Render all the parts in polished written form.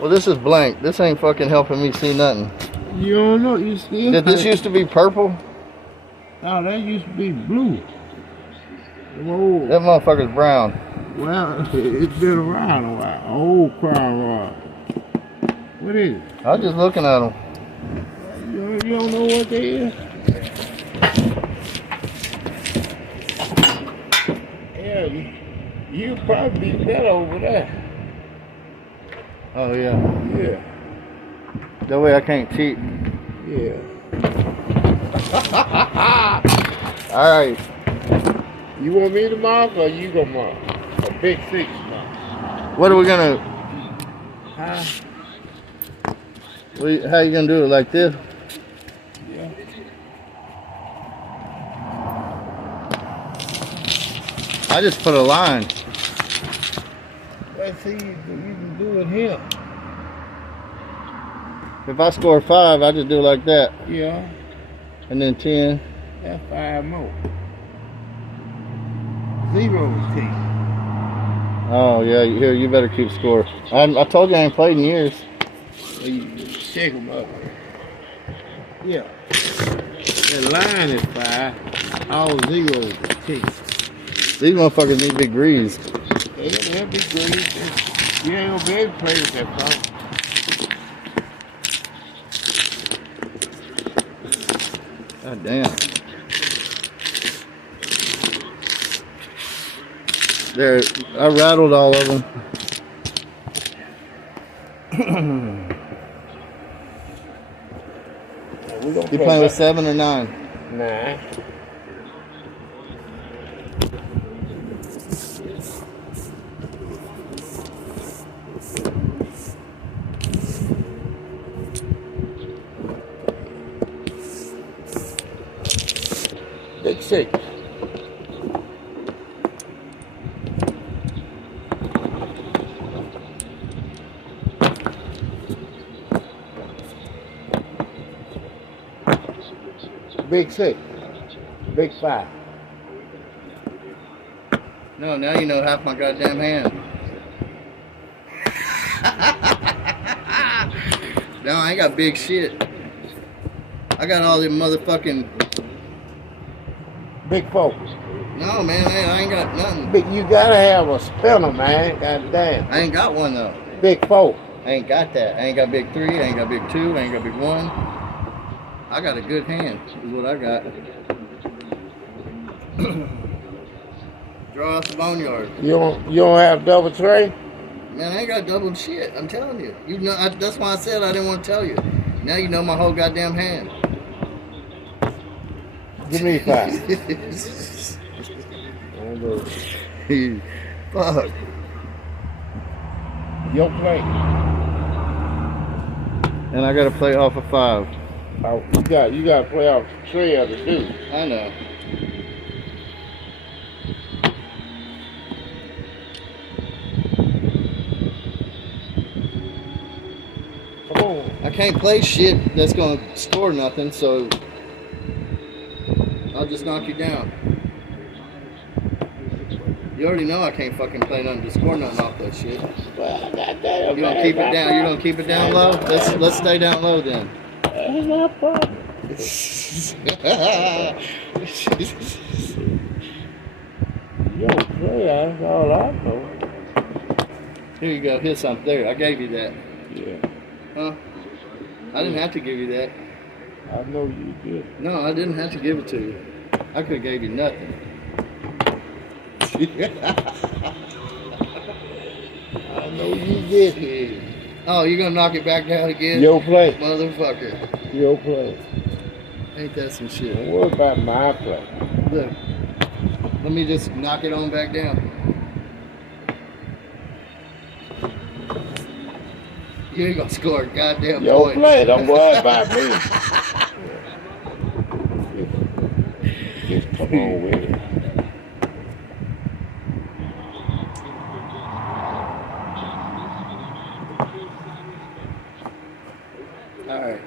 Well, this is blank. This ain't fucking helping me see nothing. You don't know. You still. Did this used to be purple? No, that used to be blue. Whoa. That motherfucker's brown. Well, it's been around a while. Old crown rod. What is it? I was just looking at them. You don't know what they is? Yeah, you probably be better over there. Oh, yeah. Yeah. That way I can't cheat. Yeah. All right. You want me to mark or you gonna mark? A big 6 mark. What are we gonna? Huh? How you gonna do it? Like this? Yeah. I just put a line. Let's see, you can do it here. If I score 5, I just do it like that. Yeah. And then 10. That's 5 more. 0 is 10. Oh yeah, here you better keep score. I told you I ain't played in years. So you shake them up. Yeah. The line is 5. All 0 is 10. These motherfuckers need to be greased. Yeah, they'll be great. You ain't gonna be able to play with that problem. God damn. There, I rattled all of them. You playing with 7 or 9? 9. Big 6. Big 6. Big 5. No, now you know half my goddamn hand. No, I ain't got big shit. I got all them motherfucking... Big 4. No, man, I ain't got nothing. Big, you gotta have a spinner, man. God damn. I ain't got one, though. Big 4. I ain't got that. I ain't got big 3. I ain't got big 2. I ain't got big 1. I got a good hand, is what I got. Draw out the boneyard. You don't have double tray? Man, I ain't got double shit. I'm telling you. You know, that's why I said I didn't want to tell you. Now you know my whole goddamn hand. Give me 5. Fuck. Your play. And I gotta play off of 5. Oh, you got to play off the tray of the dude. I know. Come on. I can't play shit that's gonna score nothing, so I'll just knock you down. You already know I can't fucking play nothing to score nothing off that shit. Well, goddamn, You gonna keep it down? You gonna keep it down low? Let's stay down low then. That's my problem. Yo, play, that's all I know. Here you go. Here's something there. I gave you that. Yeah. Huh? I didn't have to give you that. I know you did. No, I didn't have to give it to you. I could have gave you nothing. I know you did. Oh, you gonna knock it back down again? Yo, play. Motherfucker. Yo, play. Ain't that some shit? Don't worry about my play. Look. Let me just knock it on back down. You ain't gonna score a goddamn Yo, point. play. Don't worry about me. Just come on with it. Alright.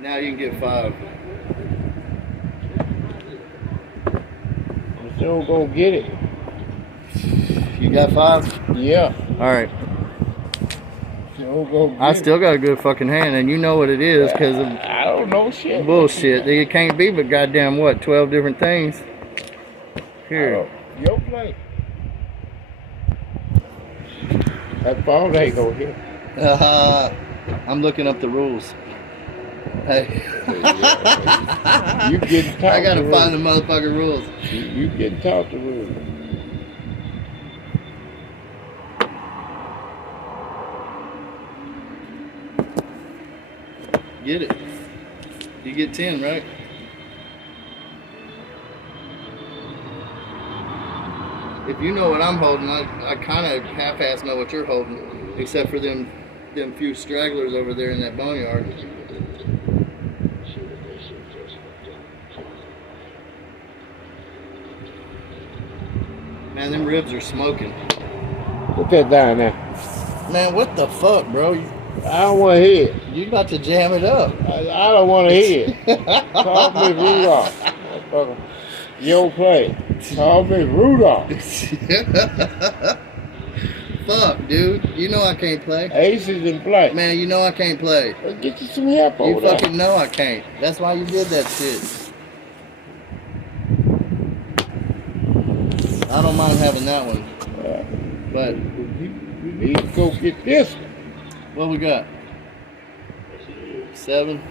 Now you can get 5. I'm still gonna get it. You got 5? Yeah. All right. So go I still got a good fucking hand, and you know what it is because of I don't know shit. bullshit. It can't be but goddamn what, 12 different things. Here. Your play. That phone ain't gonna hit. I'm looking up the rules. Hey. You getting taught I gotta the find the rules. motherfucking rules. You getting taught the rules. Get it. You get 10, right? If you know what I'm holding, I kind of half-ass know what you're holding, except for them few stragglers over there in that boneyard. Man, them ribs are smoking. Put that down now. Man, what the fuck, bro? I don't want to hear it. You about to jam it up. I don't want to hear it. Call me Rudolph. Your play. Call me Rudolph. Fuck, dude. You know I can't play. Aces in play. Man, you know I can't play. Well, get you some help over You there. fucking know I can't. That's why you did that shit. I don't mind having that one. But you need to go get this one. what we got? 7?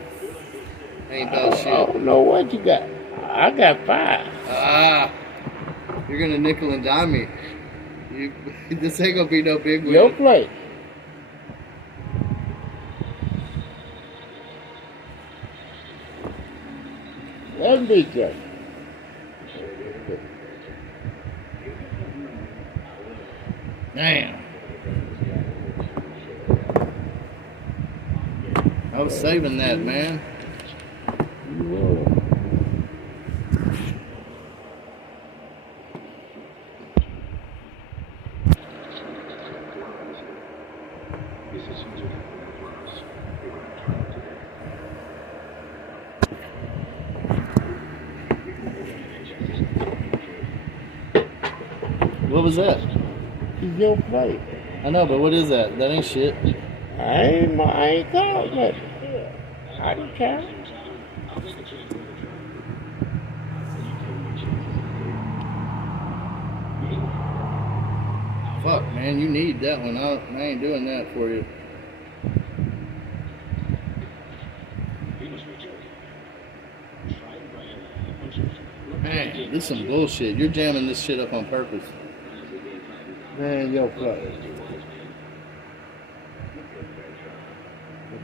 Ain't about I shit. don't know what you got. I got 5. You're gonna nickel and dime me. This ain't gonna be no big win. Your play. Let me go. Damn. I was saving that, man. What was that? It's your play. I know, but what is that? That ain't shit. I ain't called nothing. I didn't care. Fuck, man, you need that one. I ain't doing that for you. Man, this is some bullshit. You're jamming this shit up on purpose. Man, your play.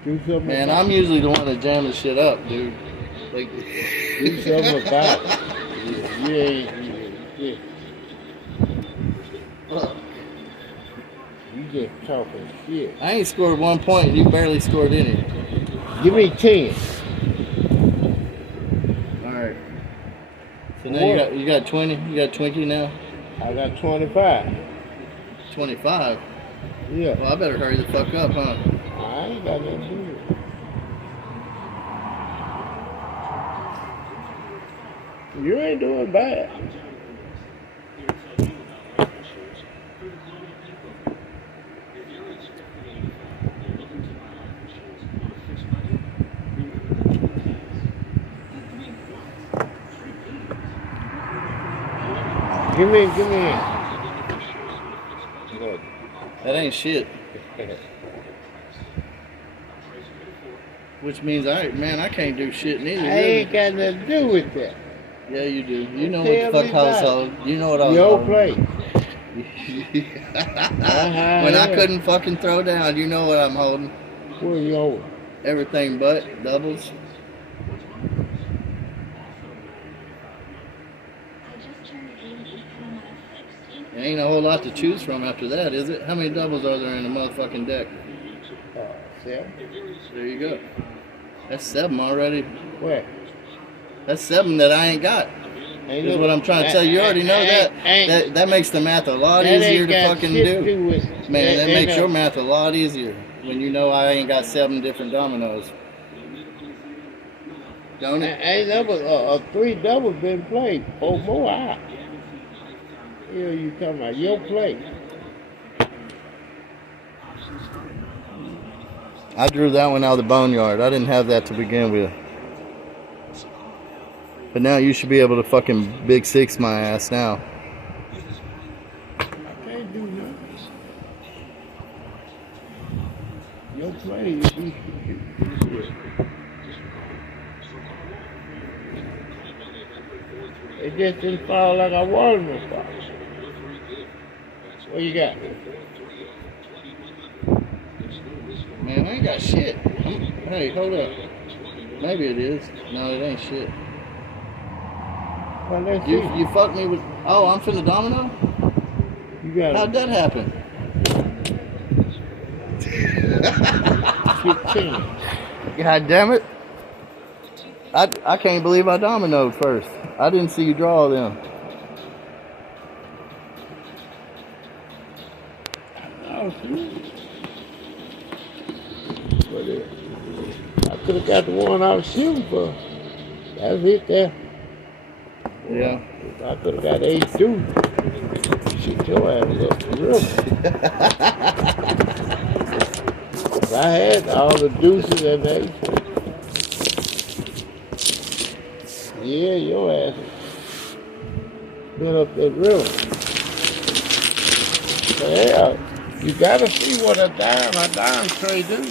Do something. Man, I'm usually the one that jams this shit up, dude. Like, do something about it. Yeah. You just talking shit. I ain't scored 1 point and you barely scored any. Give me 10. Alright. So now you got 20? You got 20 now? I got 25. 25? Yeah. Well, I better hurry the fuck up, huh? I ain't got nothing to do with it. You ain't doing bad. Give me. Good. That ain't shit. Which means, I can't do shit neither. I ain't got nothing to do with that. Yeah, you do. You know Tell what the me fuck I was about it. holding. You know what I was Your holding. play. When I couldn't fucking throw down, you know what I'm holding. Where you holding? Everything but doubles. There ain't a whole lot to choose from after that, is it? How many doubles are there in the motherfucking deck? 7. There you go. That's 7 already. Where? That's 7 that I ain't got. Is what I'm trying to tell you. You already know that. That makes the math a lot easier to fucking do. Man, that makes your math a lot easier when you know I ain't got 7 different dominoes. Don't it? Ain't number 3 doubles been played. 4 more out. hell you talking about? Your place. I drew that one out of the boneyard. I didn't have that to begin with. But now you should be able to fucking big six my ass now. I can't do nothing. Your place. It just didn't fall like I wanted it to fall. What you got? Man, I ain't got shit. Hey, hold up. Maybe it is. No, it ain't shit. Well, let's You see. fucked me with... Oh, I'm finna domino? You got How'd that happen? 15. God damn it. I can't believe I dominoed first. I didn't see you draw them. Oh, see? But I could have got the one I was shooting for. That's it there. Yeah. I could have got 8-2. Shit your ass up the river. I had all the deuces and everything. Yeah, your ass been up that river. So, yeah, you gotta see what a dime trade do.